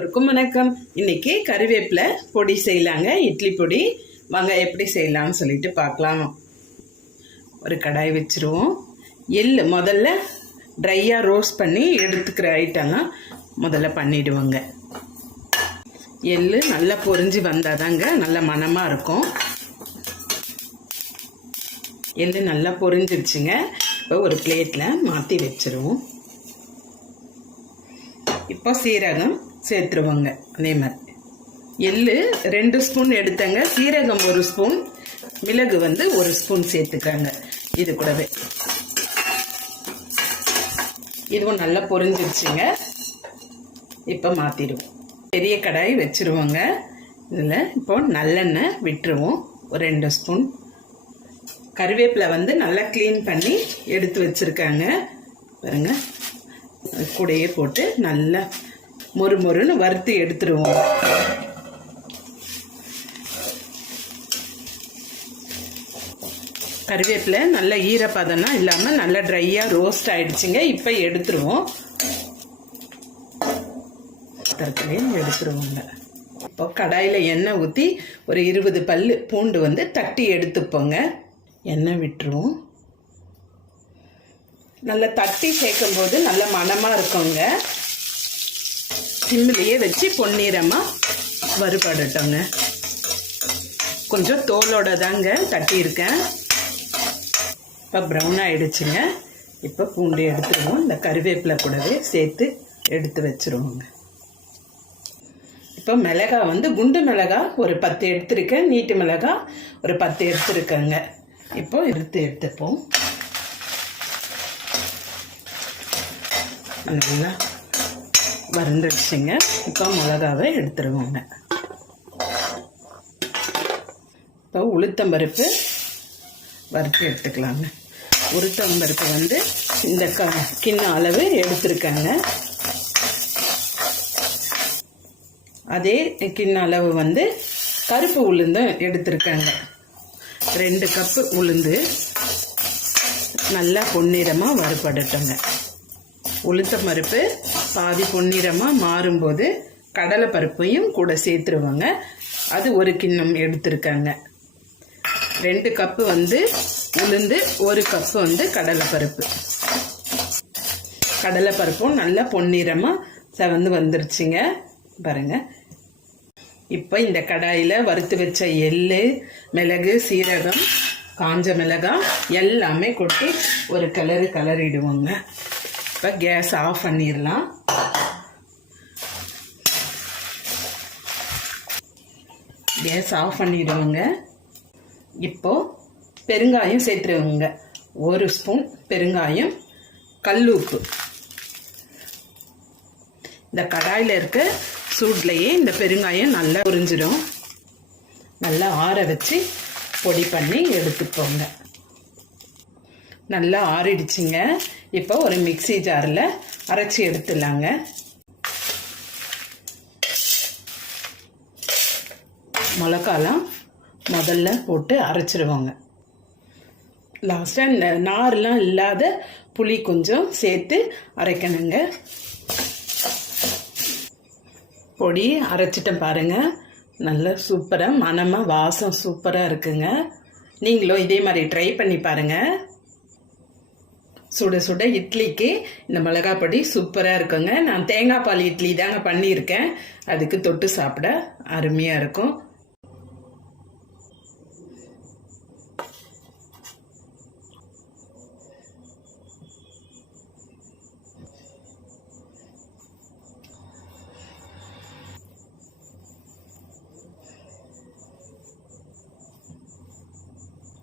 இருக்கும். வணக்கம். இன்னைக்கு கறிவேப்பிலை பொடி செய்யலாங்க. இட்லி பொடி. வாங்க எப்படி செய்யலாம்னு சொல்லிட்டு பார்க்கலாம். ஒரு கடாய் வச்சிருவோம். எள்ளு முதல்ல ட்ரையாக ரோஸ்ட் பண்ணி எடுத்துக்கிற ஐட்டம்லாம் முதல்ல பண்ணிடுவோங்க. எள்ளு நல்லா பொரிஞ்சு வந்தாதாங்க நல்ல மணமாக இருக்கும். எள்ளு நல்லா பொறிஞ்சிருச்சுங்க. இப்போ ஒரு பிளேட்டில் மாற்றி வச்சிருவோம். இப்போ சீரகம் சேர்த்துருவோங்க. அதே மாதிரி. எள்ளு ரெண்டு ஸ்பூன் எடுத்தங்க. சீரகம் ஒரு ஸ்பூன். மிளகு வந்து ஒரு ஸ்பூன் சேர்த்துக்காங்க. இது கூடவே. இதுவும் நல்லா பொரிஞ்சிருச்சுங்க. இப்போ மாற்றிடுவோம் பெரிய கடாய் வச்சுருவோங்க. இதில் இப்போ நல்லெண்ணெய் விட்டுருவோம். ஒரு ரெண்டு ஸ்பூன். கருவேப்பிலை வந்து நல்லா க்ளீன் பண்ணி எடுத்து வச்சுருக்காங்க. பாருங்கள் கூடையே போட்டு நல்லா மொறு மொறுன்னு வறுத்து எடுத்துருவோம். கருவேப்பிலை நல்ல ஈரப்பதம்னா இல்லாமல் நல்லா ட்ரையாக ரோஸ்ட் ஆயிடுச்சுங்க. இப்போ எடுத்துருவோம். தரத்துலேயும் எடுத்துருவோங்க. இப்போ கடாயில் எண்ணெய் ஊற்றி ஒரு இருபது பல் பூண்டு வந்து தட்டி எடுத்துப்போங்க. எண்ணெய் விட்டுருவோம். நல்லா தட்டி சேர்க்கும் போது நல்ல மனமாக இருக்குங்க. சிம்மிலேயே வச்சு பொன்னிறமாக வறுபடட்டோங்க கொஞ்சம் தோலோட தாங்க தட்டியிருக்கேன். இப்போ ப்ரௌன் ஆகிடுச்சுங்க இப்போ பூண்டு எடுத்துருவோம். இந்த கருவேப்பிலை கூடவே சேர்த்து எடுத்து வச்சுருவோங்க. இப்போ மிளகா வந்து குண்டு மிளகா ஒரு பத்து எடுத்திருக்கேன். நீட்டு மிளகா ஒரு பத்து எடுத்துருக்கேங்க. இப்போ எடுத்து எடுத்துப்போம். நல்லா வறந்துடுச்சுங்க இப்போ மிளகாவை எடுத்துருவோங்க. இப்போ உளுத்தம்பருப்பு வறுத்து எடுத்துக்கலாங்க. உளுத்தம்பருப்பு வந்து இந்த க கிண்ண அளவு எடுத்துருக்கேங்க. அதே கிண்ண அளவு வந்து கருப்பு உளுந்தும் எடுத்திருக்காங்க. ரெண்டு கப்பு உளுந்து நல்லா பொன்னிறமாக வறுபடட்டுங்க உளுத்த பருப்பு பாதி பொன்னிறமாக மாறும்போது கடலை பருப்பையும் கூட சேர்த்துருவாங்க. அது ஒரு கிண்ணம் எடுத்திருக்காங்க. ரெண்டு கப்பு வந்து உளுந்து ஒரு கப்பு வந்து கடலை பருப்பு கடலை பருப்பும் நல்லா பொன்னிறமாக செவந்து வந்துருச்சுங்க. பாருங்க. இப்போ இந்த கடாயில் வறுத்து வச்ச எள் மிளகு சீரகம் காஞ்ச மிளகாய் எல்லாமே கொட்டி ஒரு கலரு கலரிடுவோங்க இப்போ கேஸ் ஆஃப் பண்ணிடலாம். கேஸ் ஆஃப் பண்ணிடுவோங்க. இப்போது பெருங்காயம் சேர்த்துருவோங்க. ஒரு ஸ்பூன் பெருங்காயம் கல்லுப்பு இந்த கடாயில் இருக்க சூட்லேயே இந்த பெருங்காயம் நல்லா உறிஞ்சிடும். நல்லா ஆற வச்சு பொடி பண்ணி எடுத்துக்கோங்க. நல்லா ஆறிடுச்சுங்க. இப்போ ஒரு மிக்சி ஜாரில் அரைச்சி எடுத்துடலாங்க மிளகாலாம் முதல்ல போட்டு அரைச்சிடுவோங்க லாஸ்ட்டாக இந்த நார்லாம் இல்லாத புளி கொஞ்சம் சேர்த்து அரைக்கணுங்க. பொடி அரைச்சிட்டேன் பாருங்கள் நல்லா சூப்பராக மனமாக வாசம் சூப்பராக இருக்குங்க. நீங்களும் இதே மாதிரி ட்ரை பண்ணி பாருங்கள் சுட சுட இட்லிக்கு இந்த மிளகாய் பொடி சூப்பராக இருக்குங்க. நான் தேங்காய் பால் இட்லி தாங்க பண்ணியிருக்கேன். அதுக்கு தொட்டு சாப்பிட அருமையாக இருக்கும்.